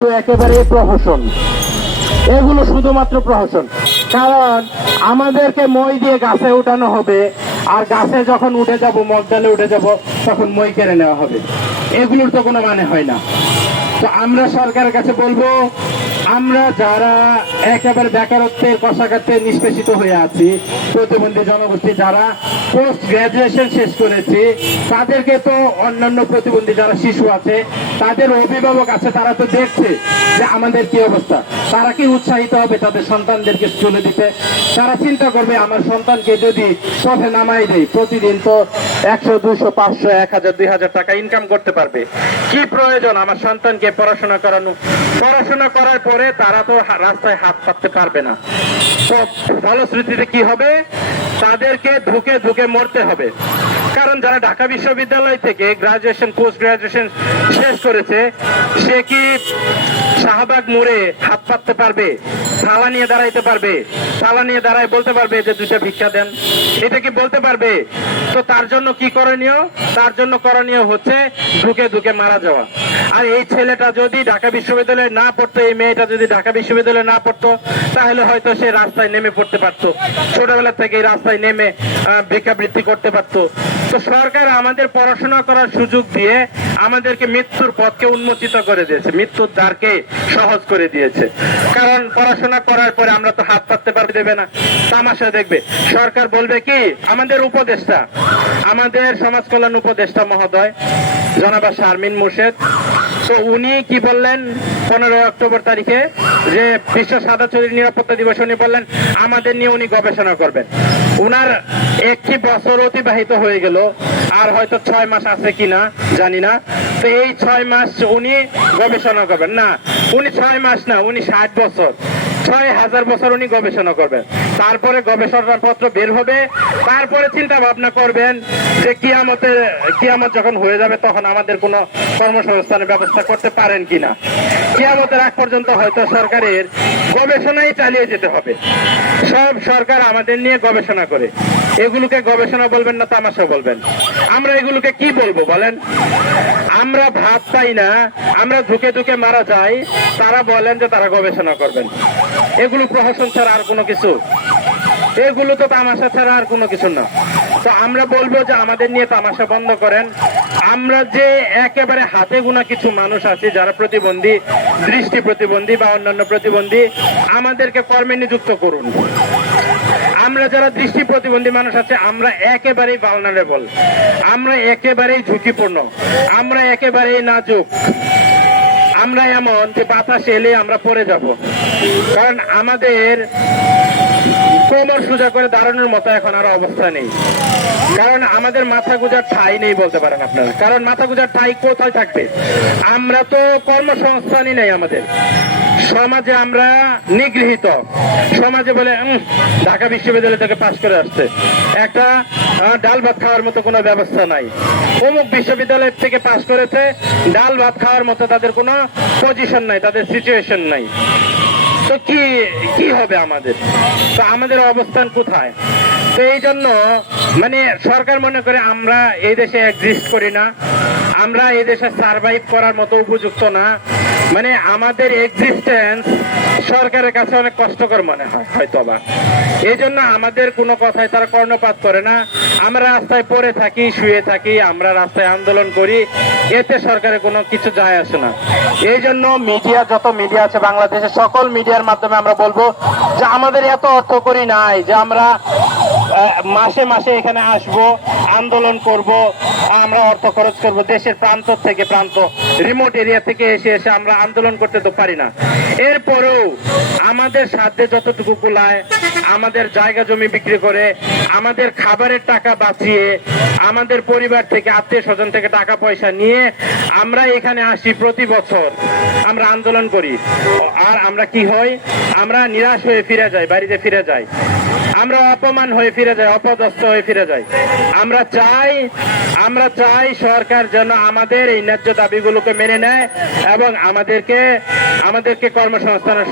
একেবারে প্রহসন। এগুলো শুধুমাত্র প্রহসন। কারণ আমাদেরকে মই দিয়ে গাছে উঠানো হবে, আর গাছে যখন উঠে যাব, মগডালে উঠে যাব, তখন মই কেড়ে নেওয়া হবে। এগুলোর তো কোনো মানে হয় না। তো আমরা সরকারের কাছে বলব, আমরা যারা একেবারে বেকারত্বের কষাঘাতে নিষ্পেষিত হয়ে আছি, প্রতিবন্ধী জনগোষ্ঠী যারা পোস্ট গ্রাজুয়েশন শেষ করেছি, তাদেরকে তো অন্যান্য প্রতিবন্ধী যারা শিশু আছে তাদের অভিভাবক আছে, তারা তো দেখছে যে আমাদের কি অবস্থা। তারা কি উৎসাহিত হবে তাদের সন্তানদেরকে স্কুলে দিতে? তারা চিন্তা করবে, আমার সন্তানকে যদি পথে নামাই দেয়, প্রতিদিন তো একশো, দুশো, পাঁচশো, এক হাজার, দুই হাজার টাকা ইনকাম করতে পারবে। কি প্রয়োজন আমার সন্তানকে পড়াশোনা করানো? পড়াশোনা করার পরে তারা তো রাস্তায় হাত পাততে পারবে না। তো ফলশ্রুতিতে কি হবে? তাদেরকে ধুকে ধুকে মরতে হবে। কারণ যারা ঢাকা বিশ্ববিদ্যালয় থেকে গ্রাজুয়েশন পোস্ট গ্রাজুয়েশন শেষ করেছে, সে কি শাহবাগ মোড়ে হাত পাততে পারবে থালা নিয়ে দাঁড়াইতে পারবে থালা নিয়ে দাঁড়ায় বলতে পারবে যে দুটো ভিক্ষা দেন। এটা কি বলতে পারবে? তো তার জন্য কি করণীয়? তার জন্য করণীয় হচ্ছে ঢুকে ঢুকে মারা যাওয়া। আর এই ছেলেটা যদি ঢাকা বিশ্ববিদ্যালয়ে না পড়তো, এই মেয়েটা যদি ঢাকা বিশ্ববিদ্যালয়ে না পড়তো, তাহলে হয়তো সে রাস্তায় নেমে পড়তে পারতো। ছোটবেলা থেকে এই রাস্তায় নেমে ভিক্ষাবৃত্তি করতে পারতো। তো সরকার আমাদের পড়াশোনা করার সুযোগ দিয়ে আমাদেরকে মৃত্যুর পথকে উন্মোচিত করে দিয়েছে। মৃত্যুর দ্বারকে সহজ করে দিয়েছে। কারণ পড়াশোনা করার পরে আমরা তো হাত পাততে পারবে দেবে না। তামাশা দেখবে। সরকার বলবে কি, আমাদের উপদেষ্টা, আমাদের সমাজ কল্যাণ উপদেষ্টা মহোদয়, জনাবা শারমিন মুর্শেদ, তো উনি কি বললেন পনেরোই অক্টোবর তারিখে? যে বিশ্ব সাদা চুরির নিরাপত্তা দিবস, উনি বললেন, আমাদের নিয়ে উনি গবেষণা করবেন। উনার একটি বছর অতিবাহিত হয়ে গেল। আর হয়তো ছয় মাস আছে কিনা জানি না। তো এই ছয় মাস উনি গবেষণা করবেন। না, উনি ছয় মাস না, উনি ষাট বছর। ছয় হাজার বছর উনি গবেষণা করবেন। তারপরে গবেষণা পত্র বের হবে। তারপরে চিন্তা ভাবনা করবেন যে কিয়ামতের কিয়ামত যখন হয়ে যাবে, তখন আমাদের কোনো কর্মসংস্থানের ব্যবস্থা করতে পারেন কিনা। কিয়ামতের আগ পর্যন্ত হয়তো সরকারের গবেষণাই চালিয়ে যেতে হবে। সব সরকার আমাদের নিয়ে গবেষণা করে। এগুলোকে গবেষণা বলবেন না, তামাশা বলবেন। আমরা এগুলোকে কি বলব বলেন? আমরা ভাত পাই না, আমরা ধুকে ধুকে মারা যাই, তারা বলেন যে তারা গবেষণা করবেন। এগুলো প্রশাসন ছাড়া আর কোনো কিছু এগুলো তো তামাশা ছাড়া আর কোনো কিছু না। তো আমরা বলব যে আমাদের নিয়ে তামাশা বন্ধ করেন। আমরা যে একেবারে হাতে গোনা কিছু মানুষ আছি, যারা প্রতিবন্ধী, দৃষ্টি প্রতিবন্ধী বা অন্যান্য প্রতিবন্ধী, আমাদেরকে কর্মে নিযুক্ত করুন। আমরা যারা দৃষ্টি প্রতিবন্ধী মানুষ আছে, আমরা একেবারেই ভালনারেবল আমরা একেবারেই ঝুঁকিপূর্ণ। আমরা একেবারেই নাজুক। আমরা এমন যে বাতাস এলে আমরা পড়ে যাব। কারণ আমাদের কোমর সোজা করে দাঁড়ানোর মতো এখন আর অবস্থা নেই। কারণ আমাদের মাথা গুজার ঠাই নেই বলতে পারেন আপনারা। কারণ মাথা গুজার ঠাই কোথায় থাকবে? আমরা তো কর্মসংস্থানই নেই আমাদের। সমাজে আমরা নিগৃহীত। সমাজে বলে ঢাকা বিশ্ববিদ্যালয় থেকে পাশ করে আসছে। একটা ডাল ভাত খাওয়ার মতো কোনো ব্যবস্থা নাই। অমুক বিশ্ববিদ্যালয় থেকে পাশ করেছে, ডাল ভাত খাওয়ার মতো তাদের কোনো পজিশন নাই, তাদের সিচুয়েশন নাই। তো কি কি হবে আমাদের? তো আমাদের অবস্থান কোথায়? তো এই জন্য মানে সরকার মনে করে আমরা এই দেশে এক্সিস্ট করি না। আমরা এই দেশে সার্ভাইভ করার মতো উপযুক্ত না। মানে আমাদের এক্সিস্টেন্স সরকারের কাছে অনেক কষ্টকর মনে হয় হয়তো বা এই জন্য আমাদের কোনো কথায় তারা কর্ণপাত করে না। আমরা রাস্তায় পড়ে থাকি, শুয়ে থাকি, আমরা রাস্তায় আন্দোলন করি, এতে সরকারের কোনো কিছু যায় আসে না। এই জন্য মিডিয়া যত মিডিয়া আছে বাংলাদেশের সকল মিডিয়ার মাধ্যমে আমরা বলব যে আমাদের এত অর্থ করি নাই যে আমরা মাসে মাসে এখানে আসব, আন্দোলন করব আমরা অর্থ খরচ করব দেশের প্রান্ত থেকে প্রান্ত। রিমোট এরিয়া থেকে এসে এসে আমরা আন্দোলন করতে তো পারি না। এরপরেও আমাদের সাধ্যে যতটুকু কুলায়, আমাদের জায়গা জমি বিক্রি করে, আমাদের খাবারের টাকা বাঁচিয়ে, আমাদের পরিবার থেকে আত্মীয় স্বজন থেকে টাকা পয়সা নিয়ে আমরা এখানে আসি প্রতি বছর। আমরা আন্দোলন করি। আর আমরা কি হই? আমরা নিরাশ হয়ে ফিরে যাই, বাড়িতে ফিরে যাই। আমরা অপমান হয়ে ফিরে যাই, অপদস্থ হয়ে ফিরে যাই। আমরা চাই আমরা চাই সরকার যেন আমাদের এই ন্যায্য দাবিগুলোকে মেনে নেয় এবং আমাদেরকে আমাদেরকে কর্মসংস্থানের